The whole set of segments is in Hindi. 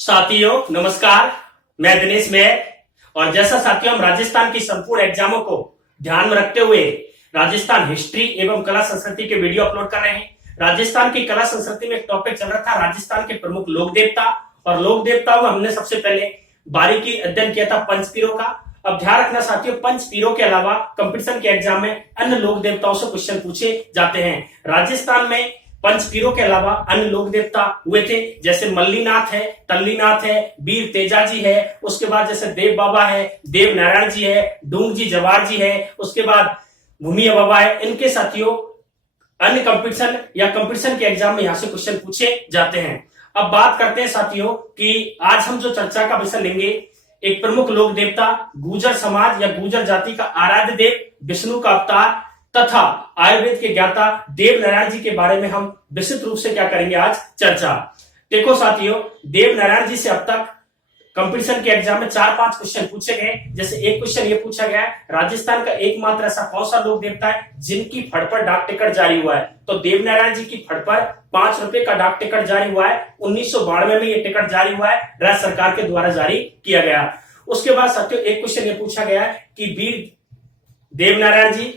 साथियों नमस्कार, मैं दिनेश मेहर। और जैसा साथियों हम राजस्थान की संपूर्ण एग्जामों को ध्यान में रखते हुए राजस्थान हिस्ट्री एवं कला संस्कृति के वीडियो अपलोड कर रहे हैं। राजस्थान की कला संस्कृति में एक टॉपिक चल रहा था राजस्थान के प्रमुख लोक देवता, और लोक देवताओं में हमने सबसे पहले बारीकी अध्ययन किया था पंचपीरों का। अब ध्यान रखना साथियों, पंचपीरों के अलावा कंपटीशन के एग्जाम में अन्य लोक देवताओं से क्वेश्चन पूछे जाते हैं। राजस्थान में पंचपीरों के अलावा अन्य लोक देवता हुए थे, जैसे मल्लीनाथ है, टल्लीनाथ है, वीर तेजाजी है, उसके बाद जैसे देव बाबा है, देव नारायण जी है, डूंग जी जवार जी है, उसके बाद भूमिया बाबा है। इनके साथियों अन्य कंपटीशन के एग्जाम में यहाँ से क्वेश्चन पूछे जाते हैं। अब बात करते हैं साथियों कि आज हम जो चर्चा का विषय लेंगे, एक प्रमुख लोक देवता गुर्जर समाज या गुर्जर जाति का आराध्य देव विष्णु का अवतार तथा आयुर्वेद के ज्ञाता देव नारायण जी के बारे में हम विस्तृत रूप से क्या करेंगे आज चर्चा। देखो साथियों, देव नारायण जी से अब तक कंपटीशन के एग्जाम में 4-5 क्वेश्चन पूछे गए। जैसे एक क्वेश्चन ये पूछा गया है, राजस्थान का एकमात्र ऐसा कौन सा लोक देवता है जिनकी फड़ पर डाक टिकट जारी हुआ है? तो देव नारायण जी की फड़ पर 5 रुपए का डाक टिकट जारी हुआ है। 1992 में ये टिकट जारी हुआ है, राज्य सरकार के द्वारा जारी किया गया। उसके बाद साथियों एक क्वेश्चन ये पूछा गया है कि वीर देव नारायण जी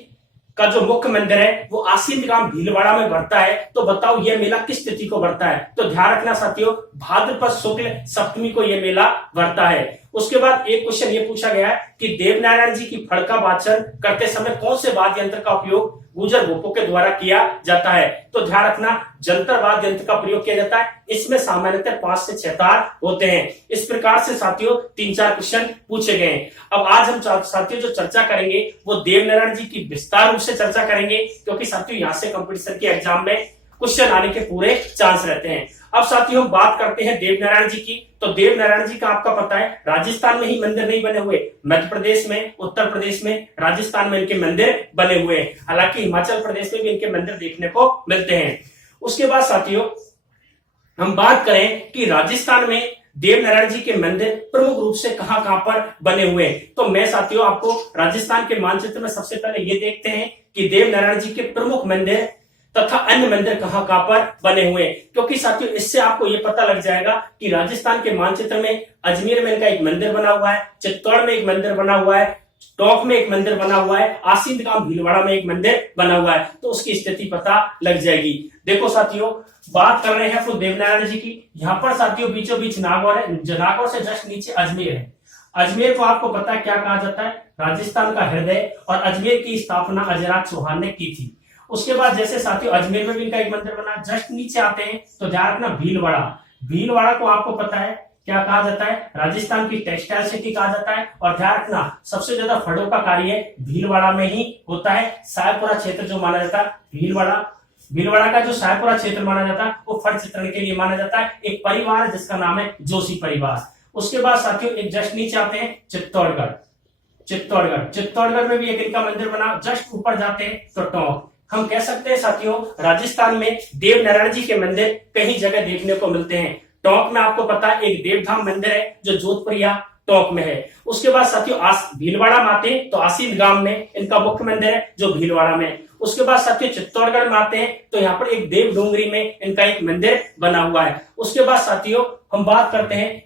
का जो मुख्य मंदिर है वो आसीन गांव भीलवाड़ा में बढ़ता है, तो बताओ यह मेला किस तिथि को बढ़ता है? तो ध्यान रखना साथियों, भाद्रपद शुक्ल सप्तमी को यह मेला बढ़ता है। उसके बाद एक क्वेश्चन ये पूछा गया है कि देव नारायण जी की फड़ का वाचन करते समय कौन से वाद्य यंत्र का उपयोग गुर्जर भोपों के द्वारा किया जाता है? तो ध्यान रखना, जंतर वाद्य यंत्र का प्रयोग किया जाता है। इसमें सामान्यतः 5 से 6 तार होते हैं। इस प्रकार से साथियों 3-4 क्वेश्चन पूछे गए हैं। अब आज हम साथियों जो चर्चा करेंगे वो देव नारायण जी की विस्तार रूप से चर्चा करेंगे, क्योंकि साथियों यहाँ से कंपटीशन के एग्जाम में क्वेश्चन आने के पूरे चांस रहते हैं। अब साथियों हम बात करते हैं देव नारायण जी की। तो देव नारायण जी का आपका पता है राजस्थान में ही मंदिर नहीं बने हुए, मध्य प्रदेश में, उत्तर प्रदेश में, राजस्थान में इनके मंदिर बने हुए हैं। हालांकि हिमाचल प्रदेश में भी इनके मंदिर देखने को मिलते हैं। उसके बाद साथियों हम बात करें कि राजस्थान में देव नारायण जी के मंदिर प्रमुख रूप से कहां पर बने हुए हैं, तो मैं साथियों आपको राजस्थान के मानचित्र में सबसे पहले ये देखते हैं कि देव नारायण जी के प्रमुख मंदिर तथा अन्य मंदिर कहां पर बने हुए हैं। क्योंकि साथियों इससे आपको यह पता लग जाएगा कि राजस्थान के मानचित्र में अजमेर में इनका एक मंदिर बना हुआ है, चित्तौड़ में एक मंदिर बना हुआ है, टोंक में एक मंदिर बना हुआ है, आसीन गांव भीलवाड़ा में एक मंदिर बना हुआ है, तो उसकी स्थिति पता लग जाएगी। देखो साथियों बात कर रहे हैं तो देव नारायण जी की, यहाँ पर साथियों बीचों बीच नागौर है, नागौर से जस्ट नीचे अजमेर है। अजमेर को आपको पता है क्या कहा जाता है? राजस्थान का हृदय। और अजमेर की स्थापना अजयराज चौहान ने की थी। उसके बाद जैसे साथियों अजमेर में भी इनका एक मंदिर बना, जस्ट नीचे आते हैं तो ध्यान रखना भीलवाड़ा। भीलवाड़ा को आपको पता है क्या कहा जाता है? राजस्थान की टेक्सटाइल सिटी कहा जाता है। और ध्यान रखना सबसे ज्यादा फड़ों का कार्य भीलवाड़ा में ही होता है। सायपुरा क्षेत्र जो माना जाता है भीलवाड़ा का जो सायपुरा क्षेत्र माना जाता है वो फड़ चित्रण के लिए माना जाता है। एक परिवार जिसका नाम है जोशी परिवार। उसके बाद साथियों एक जस्ट नीचे आते हैं चित्तौड़गढ़ में भी एक इनका मंदिर बना। जस्ट ऊपर जाते हैं तो टोंक। हम कह सकते हैं साथियों राजस्थान में देव नारायण जी के मंदिर कई जगह देखने को मिलते हैं। टोंक में आपको पता है एक देवधाम मंदिर है जो जोधपुरिया टोंक में है। उसके बाद साथियों भीलवाड़ा में आते हैं तो आसीन गांव में इनका मुख्य मंदिर है जो भीलवाड़ा में। उसके बाद साथियों चित्तौड़गढ़ में आते हैं तो यहाँ पर एक देव डोंगरी में इनका एक मंदिर बना हुआ है। उसके बाद साथियों हम बात करते हैं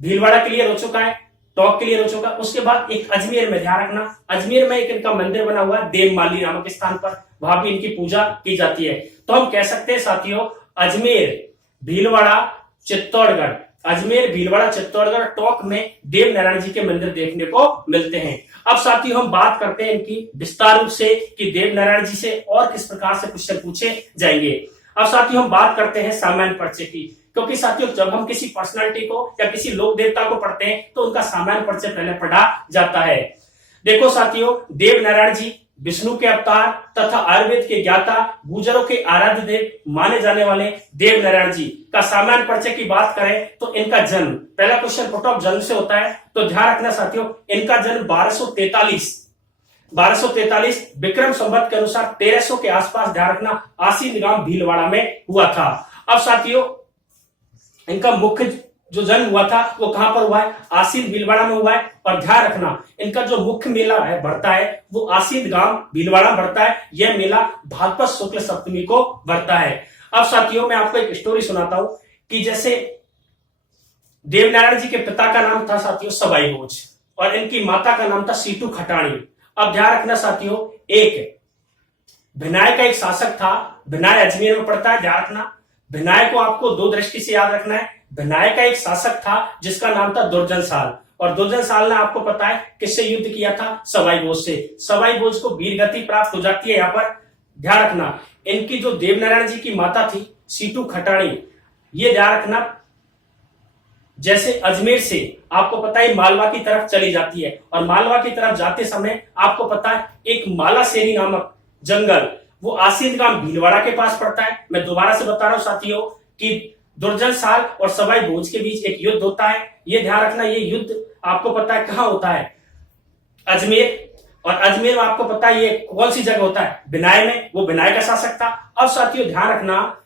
भीलवाड़ा के लिए हो चुका है, टोंक के लिए हो चुका। उसके बाद एक अजमेर में, ध्यान रखना अजमेर में एक इनका मंदिर बना हुआ है देवमाली नामक स्थान पर, वहां भी इनकी पूजा की जाती है। तो हम कह सकते हैं साथियों अजमेर भीलवाड़ा चित्तौड़गढ़, अजमेर भीलवाड़ा चित्तौड़गढ़ टोंक में देव नारायण जी के मंदिर देखने को मिलते हैं। अब साथियों हम बात करते हैं इनकी विस्तार रूप से कि देव नारायण जी से और किस प्रकार से क्वेश्चन पूछे जाएंगे। अब साथियों हम बात करते हैं सामान्य परिचय की, क्योंकि साथियों जब हम किसी पर्सनालिटी को या किसी लोक देवता को पढ़ते हैं तो उनका सामान्य परिचय पहले पढ़ा जाता है। देखो साथियों देव नारायण जी विष्णु के अवतार तथा आयुर्वेद के ज्ञाता गुर्जरों के आराध्य देव माने जाने वाले देव नारायण जी का सामान्य परिचय की बात करें तो इनका जन्म, पहला क्वेश्चन पुट ऑफ जन्म से होता है। तो ध्यान रखना साथियों इनका जन्म 1243 विक्रम संवत के अनुसार 1300 के आसपास, ध्यान रखना आसीन गांव भीलवाड़ा में हुआ था। अब साथियों इनका मुख्य जो जन्म हुआ था वो कहां पर हुआ है? आसीन भीलवाड़ा में हुआ है। और ध्यान रखना इनका जो मुख्य मेला है बढ़ता है वो आसीन गांव भीलवाड़ा बढ़ता है। यह मेला भाद्रपद शुक्ल सप्तमी को बढ़ता है। अब साथियों मैं आपको एक स्टोरी सुनाता हूं कि जैसे देवनारायण जी के पिता का नाम था साथियों सवाई भोज और इनकी माता का नाम था सीटू खटाणी। अब ध्यान रखना साथियों, एक भिनाय का एक शासक था, भिनाय अजमेर में पड़ता है, ध्यान रखना। भिनाय को आपको दो दृष्टि से याद रखना है। भिनाय का एक शासक था जिसका नाम था दुर्जन साल, और दुर्जन साल ने आपको पता है किससे युद्ध किया था? सवाई भोज से। सवाई भोज को वीर गति प्राप्त हो जाती है। यहां पर ध्यान रखना, इनकी जो देवनारायण जी की माता थी सीटू खटाणी, ये ध्यान रखना, जैसे अजमेर से आपको पता है मालवा की तरफ चली जाती है, और मालवा की तरफ जाते समय आपको पता है एक मालासेरी नामक जंगल, वो आसीन गांव भीलवाड़ा के पास पड़ता है। मैं दोबारा से बता रहा हूं साथियों कि दुर्जन साल और सवाई भोज के बीच एक युद्ध होता है। ये ध्यान रखना, ये युद्ध आपको पता है कहां होता है? अजमेर। और अजमेर में आपको पता है ये कौन सी जगह होता है? भिनाय में। वो भिनाय का शासक था। अब साथियों ध्यान रखना,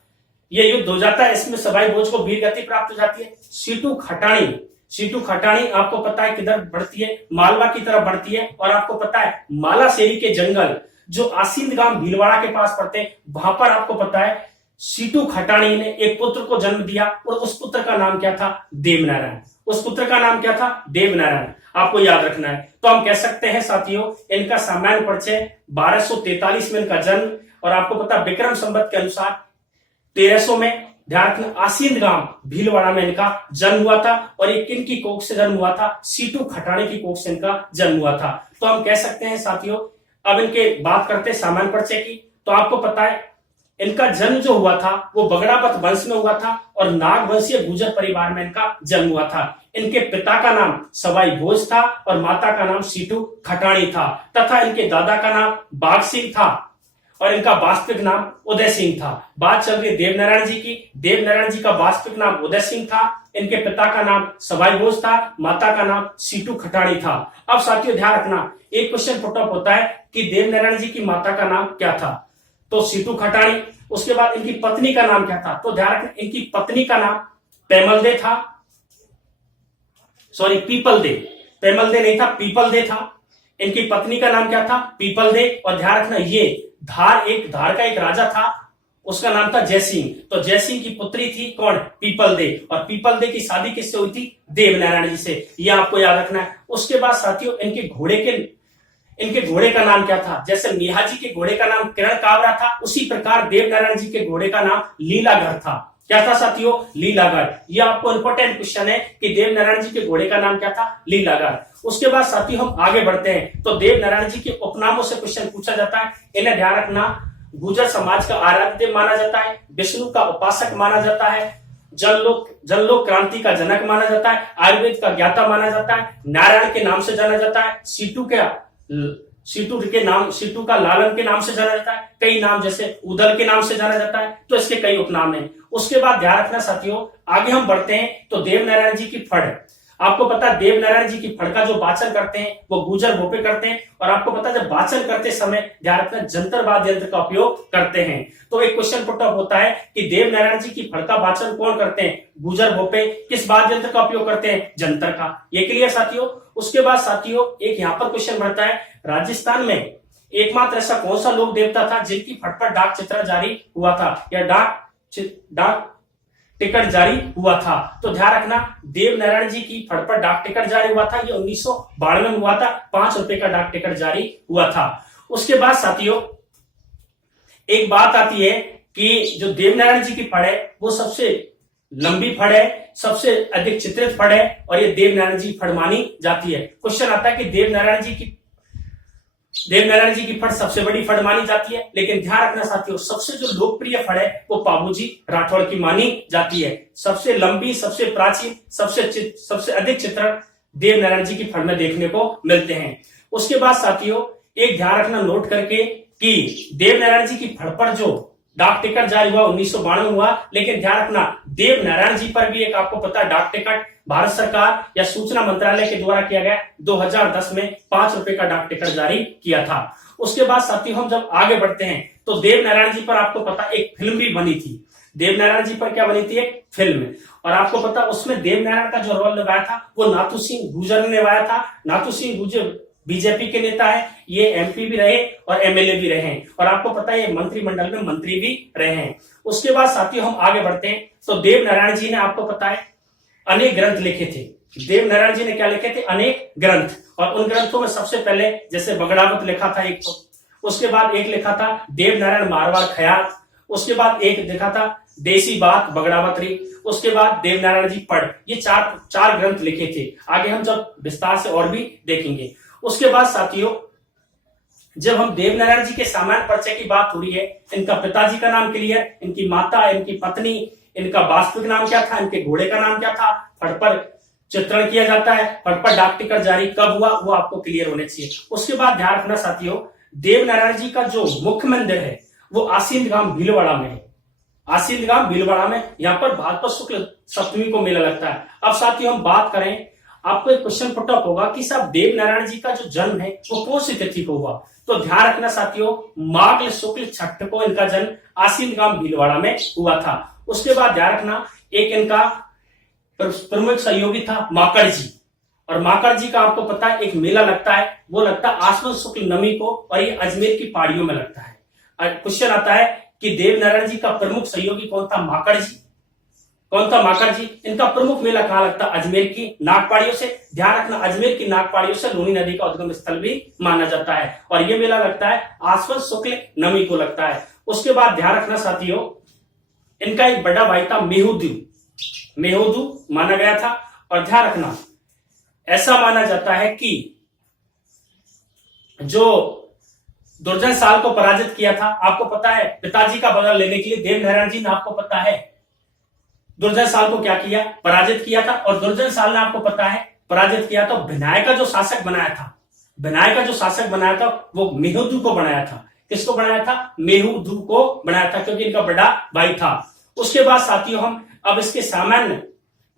ये युद्ध हो जाता है, इसमें सवाई भोज को वीर गति प्राप्त हो जाती है। सीटू खटाणी आपको पता है किधर बढ़ती है? मालवा की तरफ बढ़ती है। और आपको पता है मालासेरी के जंगल जो आसीन गांव भीलवाड़ा के पास पड़ते हैं, वहां पर आपको पता है सीटू खटाणी ने एक पुत्र को जन्म दिया, और उस पुत्र का नाम क्या था? देवनारायण। उस पुत्र का नाम क्या था? देवनारायण। आपको याद रखना है। तो हम कह सकते हैं साथियों, इनका सामान्य परिचय 1243 में इनका जन्म, और आपको पता विक्रम संवत के अनुसार 1300 में, ध्यान रखना, आसीन गांव भीलवाड़ा में इनका जन्म हुआ था। और ये किनकी कोख से जन्म हुआ था? सीटू खटाणी की कोख से इनका जन्म हुआ था। तो हम कह सकते हैं साथियों, अब इनके बात करते हैं सामान्य परिचय की। तो आपको पता है इनका जन्म जो हुआ था वो बगड़ापत वंश में हुआ था, और नाग वंशीय गुर्जर परिवार में इनका जन्म हुआ था। इनके पिता का नाम सवाई भोज था और माता का नाम सीटू खटाणी था, तथा इनके दादा का नाम बाघ सिंह था और इनका वास्तविक नाम उदय सिंह था। बात चल रही देवनारायण जी की। देवनारायण जी का वास्तविक नाम उदय सिंह था, इनके पिता का नाम सवाई भोज था, माता का नाम सीटू खटाणी था। अब साथियों ध्यान रखना, एक क्वेश्चन पुटअप होता है कि देवनारायण जी की माता का नाम क्या था? तो सीटू खटाणी। उसके बाद इनकी पत्नी का नाम क्या था? तो ध्यान रखना, इनकी पत्नी का नाम पेमलदे था, सॉरी पीपलदे, पेमलदे नहीं था, पीपलदे था। इनकी पत्नी का नाम क्या था? पीपलदे। और ध्यान रखना, ये धार का एक राजा था, उसका नाम था जयसिंह। तो जयसिंह की पुत्री थी कौन? पीपलदे। और पीपलदे की शादी किससे हुई थी? देवनारायण जी से। यह आपको याद रखना है। उसके बाद साथियों इनके घोड़े का नाम क्या था? जैसे मियाजी के घोड़े का नाम किरण कावरा था, उसी प्रकार देवनारायण जी के घोड़े का नाम लीलागढ़ था। क्या था साथियों? लीलागढ़। ये आपको इंपॉर्टेंट क्वेश्चन है कि देवनारायण जी के घोड़े का नाम क्या था? लीलागढ़। उसके बाद साथियों हम आगे बढ़ते हैं, तो देवनारायण जी के उपनामों से क्वेश्चन पूछा जाता है। इन्हें ध्यान रखना, गुर्जर समाज का आराध्य देव माना जाता है, विष्णु का उपासक माना जाता है, जनलोक क्रांति का जनक माना जाता है, आयुर्वेद का ज्ञाता माना जाता है, नारायण के नाम से जाना जाता है, सीटू का लालन के नाम से जाना जाता है, कई नाम जैसे उदल के नाम से जाना जाता है। तो इसके कई उपनाम हैं। उसके बाद ध्यान रखना साथियों, आगे हम बढ़ते हैं तो देवनारायण जी की फड़। आपको पता है देवनारायण जी की फड़ का जो वाचन करते हैं वो गुर्जर भोपे करते हैं, और आपको पता है जब वाचन करते समय ध्यान रखना जंतर वाद्य यंत्र का उपयोग करते हैं। तो एक क्वेश्चन पुटअप होता है कि देवनारायण जी की फड़ का वाचन कौन करते हैं? गुर्जर भोपे। किस वाद्य यंत्र का उपयोग करते हैं? जंतर का। ये क्लियर साथियों। उसके बाद साथियों एक यहाँ पर क्वेश्चन बनता है, राजस्थान में एकमात्र ऐसा कौन सा लोक देवता था जिनकी फड़ पर डाक चित्र जारी हुआ था, या डाक टिकट जारी हुआ था? तो ध्यान रखना, देवनारायण जी की फड़ पर डाक टिकट जारी हुआ था, ये 1992 में हुआ था। 5 रुपए का डाक टिकट जारी हुआ था। उसके बाद साथियों एक बात आती है कि जो देवनारायण जी की फड़ है वो सबसे लंबी फड़ है, सबसे अधिक चित्रित फड़ है, और ये देवनारायण जी फड़ मानी जाती है। क्वेश्चन आता है कि देवनारायण जी की फड़ सबसे बड़ी फड़ मानी जाती है, लेकिन ध्यान रखना साथियों सबसे जो लोकप्रिय फड़ है वो पाबूजी राठौड़ की मानी जाती है। सबसे लंबी, सबसे प्राचीन, सबसे अधिक चित्रण देवनारायण जी की फड़ में देखने को मिलते हैं। उसके बाद साथियों एक ध्यान रखना नोट करके कि देवनारायण जी की फड़ पर जो डाक टिकट जारी हुआ 1992 में हुआ, लेकिन ध्यान रखना देवनारायण जी पर भी एक आपको पता है डाक टिकट भारत सरकार या सूचना मंत्रालय के द्वारा किया गया 2010 में 5 रुपए का डाक टिकट जारी किया था। उसके बाद साथियों हम जब आगे बढ़ते हैं तो देवनारायण जी पर आपको पता एक फिल्म भी बनी थी। देवनारायण जी पर क्या बनी थी? एक फिल्म। और आपको पता उसमें देवनारायण का जो रोल निभाया था वो नाथू सिंह गुर्जर ने निभाया था। नाथू सिंह गुर्जर बीजेपी के नेता है, ये एमपी भी रहे और एमएलए भी रहे हैं, और आपको पता है ये मंत्रिमंडल में मंत्री भी रहे हैं। उसके बाद साथियों हम आगे बढ़ते हैं तो देवनारायण जी ने आपको पता है अनेक ग्रंथ लिखे थे। देव नारायण जी ने क्या लिखे थे? अनेक ग्रंथ। और उन ग्रंथों में सबसे पहले जैसे बगड़ावत लिखा था एक, तो उसके बाद एक लिखा था देव नारायण मारवाड़ खयात, उसके बाद एक लिखा था देसी बात बगड़ावतरी, उसके बाद देव नारायण जी पढ़। ये चार ग्रंथ लिखे थे। आगे हम जब विस्तार से और भी देखेंगे। उसके बाद साथियों, जब हम देव नारायण जी के सामान्य परिचय की बात हो रही है, इनका पिताजी का नाम क्लियर, इनकी माता, इनकी पत्नी, इनका वास्तविक नाम क्या था, इनके घोड़े का नाम क्या था, फट पर चित्रण किया जाता है, फट पर डाक टिकट जारी कब हुआ, वो आपको क्लियर होने चाहिए। उसके बाद ध्यान रखना साथियों, देव नारायण जी का जो मुख्य मंदिर है वो आसीन गांव भीलवाड़ा में है। आसीन गांव भीलवाड़ा में, यहाँ पर भाद्रपद शुक्ल सप्तमी को मेला लगता है। अब साथियों हम बात करें, आपको एक क्वेश्चन पुटअप होगा कि साहब देव नारायण जी का जो जन्म है वो कौन सी तिथि को हुआ? तो ध्यान रखना साथियों, माघ शुक्ल छठ को इनका जन्म आसीन गांव भीलवाड़ा में हुआ था। उसके बाद ध्यान रखना, एक इनका प्रमुख सहयोगी था माकड़ जी, और माकड़ जी का आपको पता है एक मेला लगता है, वो लगता है आश्विन शुक्ल नवमी को, और ये अजमेर की पहाड़ियों में लगता है। क्वेश्चन आता है कि देव नारायण जी का प्रमुख सहयोगी कौन था? माकड़ जी। कौन था? माकड़ जी। इनका प्रमुख मेला कहां लगता? अजमेर की नागपाड़ियों से। ध्यान रखना, अजमेर की नागपाड़ियों से लूनी नदी का उद्गम स्थल भी माना जाता है, और यह मेला लगता है आश्विन शुक्ल नवमी को लगता है। उसके बाद ध्यान रखना साथियों, इनका एक बड़ा भाई था मेहुदू माना गया था। और ध्यान रखना, ऐसा माना जाता है कि जो दुर्जन साल को पराजित किया था, आपको पता है पिताजी का बदला लेने के लिए देव नारायण जी ने, आपको पता है दुर्जन साल को क्या किया? पराजित किया था। और दुर्जन साल ने आपको पता है पराजित किया तो विनायक का जो शासक बनाया था, विनायक का जो शासक बनाया था वो मेहुदू को बनाया था। किसको बनाया था? मेहुदू को बनाया था, क्योंकि इनका बड़ा भाई था। उसके बाद साथियों हम अब इसके सामान्य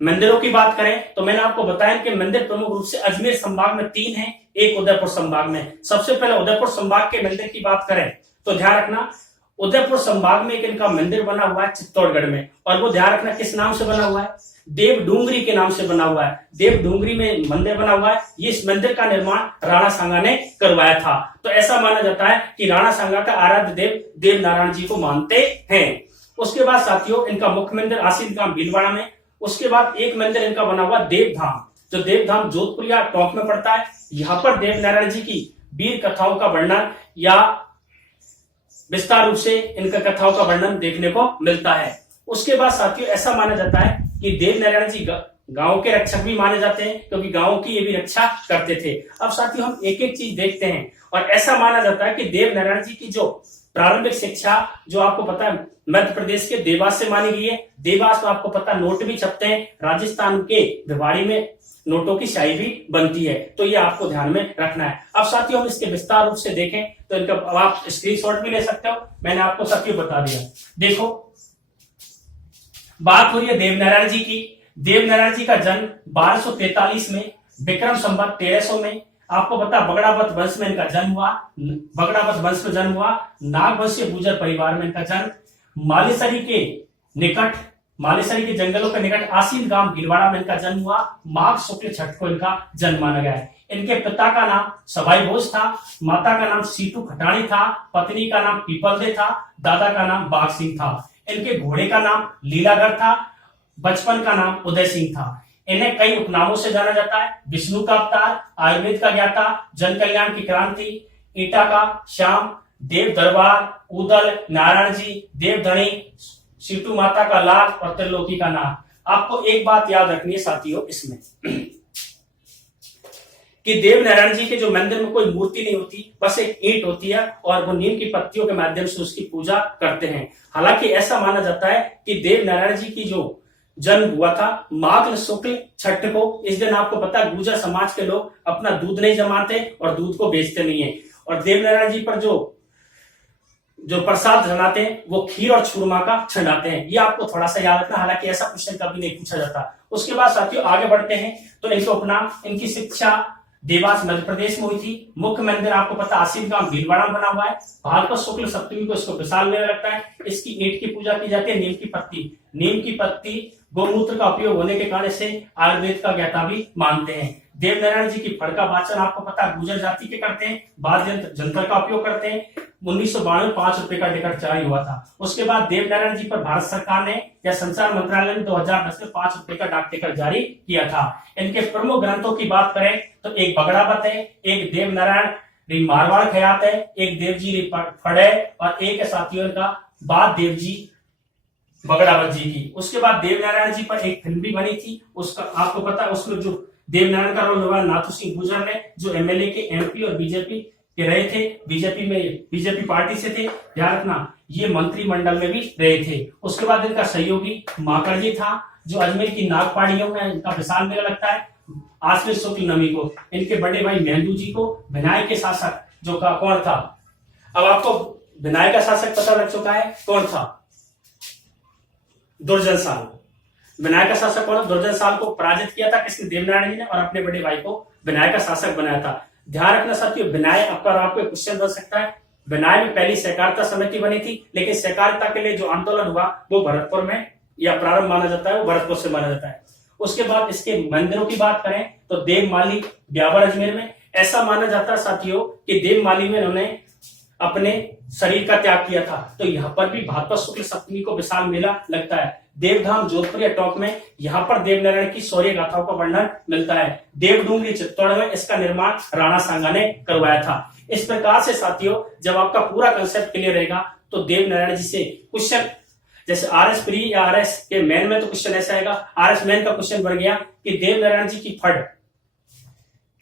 मंदिरों की बात करें तो मैंने आपको बताया कि मंदिर प्रमुख रूप से अजमेर संभाग में 3 हैं, एक उदयपुर संभाग में। सबसे पहले उदयपुर संभाग के मंदिर की बात करें तो ध्यान रखना, उदयपुर संभाग में एक इनका मंदिर बना हुआ है चित्तौड़गढ़ में, और वो ध्यान रखना किस नाम से बना हुआ है? देव डूंगरी के नाम से बना हुआ है। देव डूंगरी में मंदिर बना हुआ है। ये इस मंदिर का निर्माण राणा सांगा ने करवाया था। तो ऐसा माना जाता है कि राणा सांगा का आराध्य देव देव नारायण जी को मानते हैं। उसके बाद साथियों इनका मुख्य मंदिर आसीन गांव भीलवाड़ा में। उसके बाद एक मंदिर इनका बना हुआ देवधाम, जो देवधाम जोधपुर या टोंक में पड़ता है। यहाँ पर देव नारायण जी की वीर कथाओं का वर्णन या विस्तार रूप से इनका कथाओं का वर्णन देखने को मिलता है। उसके बाद साथियों ऐसा माना जाता है कि देव नारायण जी गांव के रक्षक भी माने जाते हैं, क्योंकि गांव की ये भी रक्षा करते थे। अब साथियों हम एक एक चीज देखते हैं, और ऐसा माना जाता है कि देव नारायण जी की जो प्रारंभिक शिक्षा, जो आपको पता है मध्य प्रदेश के देवास से मानी गई है। देवास में आपको पता नोट भी छपते हैं, राजस्थान के भिवाड़ी में नोटों की शाही भी बनती है, तो ये आपको ध्यान में रखना है। अब साथियों हम इसके विस्तार रूप से देखें तो इनका आप स्क्रीनशॉट भी ले सकते हो, मैंने आपको साथियों बता दिया। देखो बात हो रही है देव नारायण जी की। देव नारायण जी का जन्म 1243 में विक्रम संवत 1300 में, आपको बता बगड़ावत वंश में इनका जन्म हुआ। बगड़ावत वंश में जन्म हुआ। नागवंशीय गुर्जर परिवार में इनका जन्म। मालेसरी के निकट, मालेसरी के जंगलों के निकट आसीन गांव भीलवाड़ा में इनका जन्म हुआ। माघ शुक्ल छठ को इनका जन्म माना गया है। इनके पिता का नाम सवाई भोज था, माता का नाम सीतू खटाणी था, पत्नी का नाम पीपलदे था, दादा का नाम बाघ सिंह था। इनके घोड़े का नाम लीलागढ़ था, बचपन का नाम उदय सिंह था। इन्हें कई उपनामों से जाना जाता है। विष्णु का अवतार, आयुर्वेद का ज्ञाता, जन कल्याण की क्रांति, ईटा का श्याम, देव दरबार, उदल, नारायण जी, देवधनी, सीटू माता का लाल और त्रिलोकी का नाम। आपको एक बात याद रखनी है साथियों इसमें कि देव नारायण जी के जो मंदिर में कोई मूर्ति नहीं होती, बस एक ईंट होती है, और वो नीम की पत्तियों के माध्यम से उसकी पूजा करते हैं। हालांकि ऐसा माना जाता है कि देव नारायण जी की जो जन्म हुआ था माघ शुक्ल छठ को। इस दिन आपको पता है गुर्जर समाज के लोग अपना दूध नहीं जमाते और दूध को बेचते नहीं है, और देव नारायण जी पर जो प्रसाद चढ़ाते हैं वो खीर और चूरमा का चढ़ाते हैं। ये आपको थोड़ा सा याद रखना, हालांकि ऐसा क्वेश्चन कभी नहीं पूछा जाता। उसके बाद साथियों आगे बढ़ते हैं तो इनके उपनाम, इनकी शिक्षा देवास मध्य प्रदेश में हुई थी। मुख्य मंदिर आपको पता आसीन गांव भीलवाड़ा में बना हुआ है। भाद्रपद शुक्ल सप्तमी को इसको विशाल मेला लगता है। इसकी ईंट की पूजा की जाती है। नीम की पत्ती गौमूत्र का उपयोग होने के कारण से आयुर्वेद का ज्ञाता भी मानते हैं। देव नारायण जी की फड़ का वाचन आपको पता गुर्जर जाति के करते हैं। वाद्य जंत्र का उपयोग करते हैं। 1992 में 5 रुपए का टिकट जारी हुआ था। उसके बाद देवनारायण जी पर भारत सरकार ने या संचार मंत्रालय ने 2010 में 5 रुपए का डाक टिकट जारी किया था। इनके प्रमुख ग्रंथों की बात करें तो एक बगड़ावत है, एक देवनारायण मारवाड़ खयात है, एक देवजी फड़ है और एक है साथियों का बाद देवजी बगड़ावत जी की। उसके बाद देवनारायण जी पर एक फिल्म भी बनी थी, उसका आपको पता है, उसमें जो देवनारायण का रोल हुआ नाथू सिंह गुर्जर ने, जो एमएलए के एमपी और बीजेपी के रहे थे, बीजेपी पार्टी से थे, ध्यान रखना, ये मंत्रिमंडल में भी रहे थे। उसके बाद इनका सहयोगी माकड़ जी था, जो अजमेर की नागपाड़ियों में इनका विशाल मेला लगता है आश्रित शुक्ल नमी को। इनके बड़े भाई मेहंदू जी को विनायक के शासक जो का कौन था, अब आपको विनायक का शासक पता लग चुका है कौन था, दुर्जन साल। विनायक का शासक कौन, दुर्जन साल को पराजित किया था किसने, देवनारायण जी ने, और अपने बड़े भाई को विनायक का शासक बनाया था। ध्यान रखना साथियों, विनायक पर आपको क्वेश्चन बन सकता है, विनायक में पहली सहकारिता समिति बनी थी, लेकिन सहकारिता के लिए जो आंदोलन हुआ वो भरतपुर में या प्रारंभ माना जाता है, वो भरतपुर से माना जाता है। उसके बाद इसके मंदिरों की बात करें तो देवमाली ब्यावर अजमेर में, ऐसा माना जाता है साथियों कि देवमाली में उन्होंने अपने शरीर का त्याग किया था। तो यहाँ पर भी भाद्रपद शुक्ल सप्तमी को विशाल मेला लगता है। देवधाम जोधपुर या टॉक में यहाँ पर देवनारायण की शौर्य गाथाओं का वर्णन मिलता है। देवडूंगरी चित्तौड़ में इसका निर्माण राणा सांगा ने करवाया था। इस प्रकार से साथियों, जब आपका पूरा कंसेप्ट क्लियर रहेगा तो देवनारायण जी से क्वेश्चन, जैसे आरएस प्री या आरएस के मेन में तो क्वेश्चन ऐसा आएगा, आरएस मेन का क्वेश्चन बन गया कि देवनारायण जी की फड़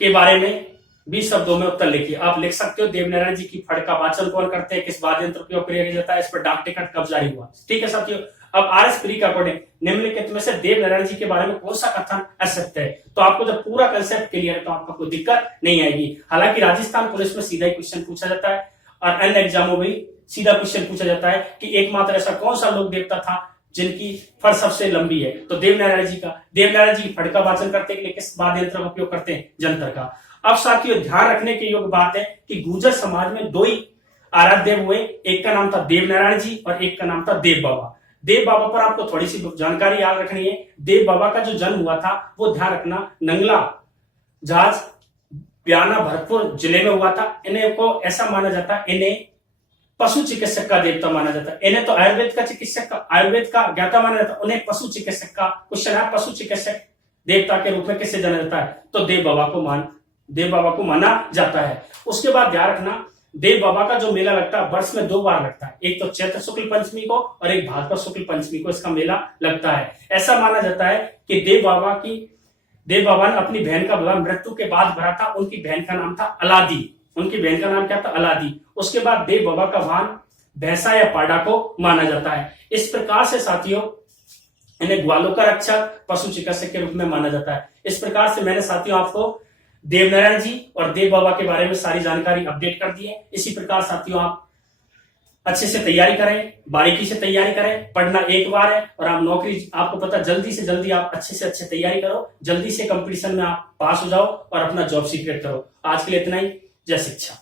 के बारे में 20 शब्दों में उत्तर लिखिए। आप लिख सकते हो देवनारायण जी की फड़ का वाचन कौन करते हैं, किस वाद्य यंत्र उपयोग किया जाता है, इस पर डाक टिकट कब जारी हुआ। ठीक है साथियों, अब आरएस प्री का अकॉर्डिंग निम्नलिखित में से देवनारायण जी के बारे में कौन सा कथन असत्य है। तो आपको जब पूरा कंसेप्ट क्लियर है तो आपको कोई दिक्कत नहीं आएगी। हालांकि राजस्थान पुलिस में सीधा ही क्वेश्चन पूछा जाता है और अन्य एग्जामों में सीधा क्वेश्चन पूछा जाता है कि एकमात्र ऐसा कौन सा लोक देवता था जिनकी फड़ सबसे लंबी है, तो देवनारायण जी का। देवनारायण जी की फड़ का वाचन करते हैं, किस वाद्य यंत्र का उपयोग करते हैं, जंतर का। अब साथियों ध्यान रखने के योग्य बात है कि गुर्जर समाज में दो ही आराध्य देव हुए, एक का नाम था देवनारायण जी और एक का नाम था देव बाबा। देव बाबा पर आपको थोड़ी सी जानकारी याद रखनी है। देव बाबा का जो जन्म हुआ था वो ध्यान रखना नंगला जहाज ब्याना भरतपुर जिले में हुआ था। इन्हें को ऐसा माना जाता है, इन्हें पशु चिकित्सक का देवता माना जाता है। इन्हें तो आयुर्वेद का चिकित्सक का, आयुर्वेद का ज्ञाता माना जाता है, उन्हें पशु चिकित्सक का क्वेश्चन है, पशु चिकित्सक देवता के रूप में किससे जाना जाता है, तो देव बाबा को माना जाता है। उसके बाद ध्यान रखना, देव बाबा का जो मेला लगता है वर्ष में 2 बार लगता है, एक तो चैत्र शुक्ल पंचमी को और एक भाद्रपद शुक्ल पंचमी को इसका मेला लगता है। ऐसा माना जाता है कि देव बाबा ने अपनी बहन का विवाह मृत्यु के बाद भरा था। उनकी बहन का नाम था अलादी। उनकी बहन का नाम क्या था, अलादी। उसके बाद देव बाबा का वाहन भैंसा या पाडा को माना जाता है। इस प्रकार से साथियों इन्हें ग्वालों का रक्षक, पशु चिकित्सक के रूप में माना जाता है। इस प्रकार से मैंने साथियों आपको देवनारायण जी और देव बाबा के बारे में सारी जानकारी अपडेट कर दी है। इसी प्रकार साथियों आप अच्छे से तैयारी करें, बारीकी से तैयारी करें। पढ़ना एक बार है और आप नौकरी, आपको पता, जल्दी से जल्दी आप अच्छे से अच्छे तैयारी करो, जल्दी से कंपटीशन में आप पास हो जाओ और अपना जॉब सीक्रेट करो। आज के लिए इतना ही। जय शिक्षा।